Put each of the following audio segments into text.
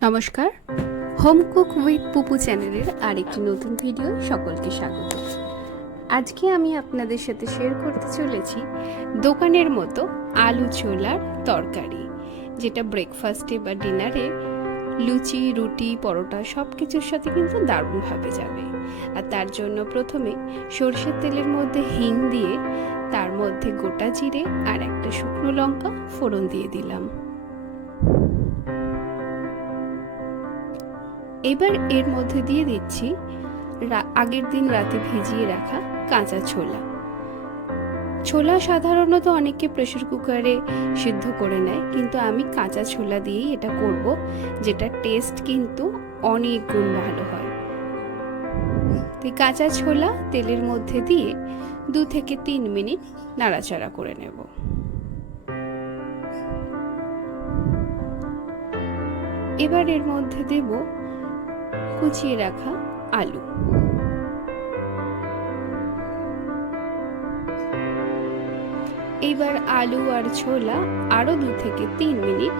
নমস্কার, home cook with পুপু চ্যানেলের আরেকটি নতুন ভিডিও সকলকে স্বাগত। আজকে আমি আপনাদের সাথে শেয়ার করতে চলেছি দোকানের মতো আলু ছোলার তরকারি, যেটা ব্রেকফাস্টে বা ডিনারে লুচি, রুটি, পরোটা সব কিছুর সাথে কিন্তু দারুণভাবে যাবে। আর তার জন্য প্রথমে সরষের তেলের মধ্যে হিং দিয়ে তার মধ্যে গোটা জিরে আর একটা শুকনো লঙ্কা ফোড়ন দিয়ে দিলাম। এবার এর মধ্যে দিয়ে দিচ্ছি আগের দিন রাতে ভিজিয়ে রাখা কাঁচা ছোলা। ছোলা সাধারণত অনেকে প্রেসার কুকারে সিদ্ধ করে নেয়, কিন্তু আমি কাঁচা ছোলা দিয়েই এটা করব, যেটা টেস্ট কিন্তু অনেক গুণ ভালো হয়। তো কাঁচা ছোলা তেলের মধ্যে দিয়ে 2 থেকে 3 মিনিট নাড়াচাড়া করে নেব। এবার এর মধ্যে দেব কুচিয়ে রাখা আলু। এইবার আলু আর ছোলা আরো 2 থেকে 3 মিনিট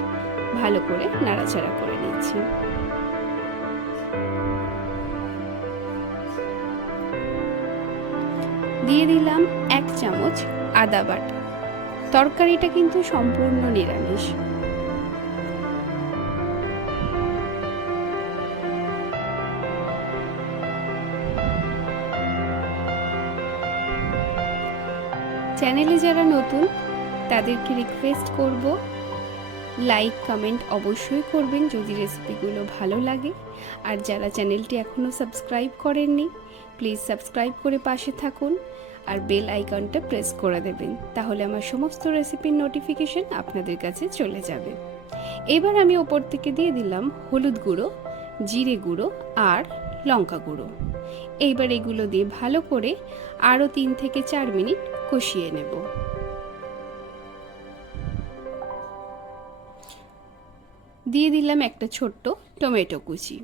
ভালো করে নাড়াচাড়া করে নিচ্ছি। দিয়ে দিলাম 1 চামচ আদা বাটা। তরকারিটা কিন্তু সম্পূর্ণ নিরামিষ। চ্যানেলে যারা নতুন তাদেরকে রিকোয়েস্ট করব, লাইক কমেন্ট অবশ্যই করবেন যদি রেসিপিগুলো ভালো লাগে। আর যারা চ্যানেলটি এখনও সাবস্ক্রাইব করেননি, প্লিজ সাবস্ক্রাইব করে পাশে থাকুন আর বেল আইকনটা প্রেস করে দেবেন, তাহলে আমার সমস্ত রেসিপির নোটিফিকেশন আপনাদের কাছে চলে যাবে। এবার আমি ওপর থেকে দিয়ে দিলাম হলুদ গুঁড়ো, জিরে গুঁড়ো আর লঙ্কা গুঁড়ো। এইবার এগুলো দিয়ে ভালো করে আরও 3 থেকে 4 মিনিট কষিয়ে নেব। দিয়ে দিলাম একটা ছোট্ট টমেটো কুচি।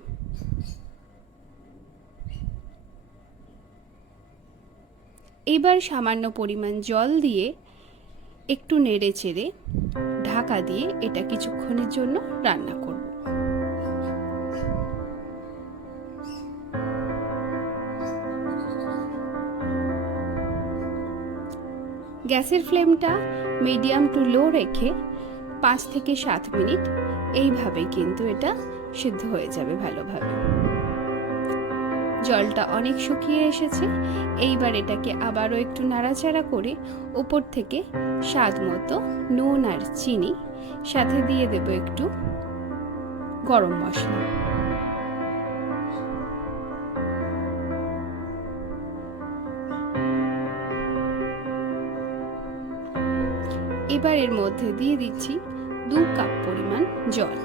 এবার সামান্য পরিমাণ জল দিয়ে একটু নেড়ে চেড়ে ঢাকা দিয়ে এটা কিছুক্ষণের জন্য রান্না করব। গ্যাসের ফ্লেমটা মিডিয়াম টু লো রেখে 5 থেকে 7 মিনিট এইভাবে কিন্তু এটা সিদ্ধ হয়ে যাবে ভালোভাবে। জলটা অনেক শুকিয়ে এসেছে। এইবার এটাকে আবারও একটু নাড়াচাড়া করে উপর থেকে স্বাদ মতো নুন আর চিনি, সাথে দিয়ে দেব একটু গরম মশলা। এবার এর মধ্যে দিয়ে দিচ্ছি 2 কাপ পরিমাণ জল।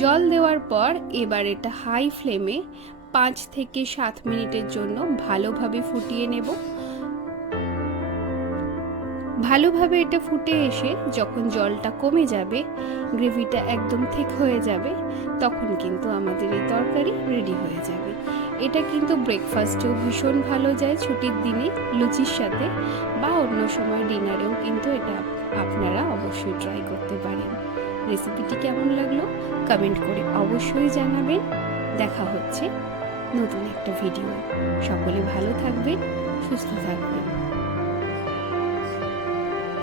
জল দেওয়ার পর এবার এটা হাই ফ্লেমে 5 থেকে 7 মিনিটের জন্য ভালোভাবে ফুটিয়ে নেব। ভালোভাবে এটা ফুটে এসে যখন জলটা কমে যাবে, গ্রেভিটা একদম ঠিক হয়ে যাবে, তখন কিন্তু আমাদের এই তরকারি রেডি হয়ে যাবে। এটা কিন্তু ব্রেকফাস্টেও ভীষণ ভালো যায়, ছুটির দিনে লুচির সাথে বা অন্য সময় ডিনারেও কিন্তু এটা আপনারা অবশ্যই ট্রাই করতে পারেন। রেসিপিটি কেমন লাগলো কমেন্ট করে অবশ্যই জানাবেন। দেখা হচ্ছে নতুন একটা ভিডিও। সকলে ভালো থাকবেন, সুস্থ থাকবেন।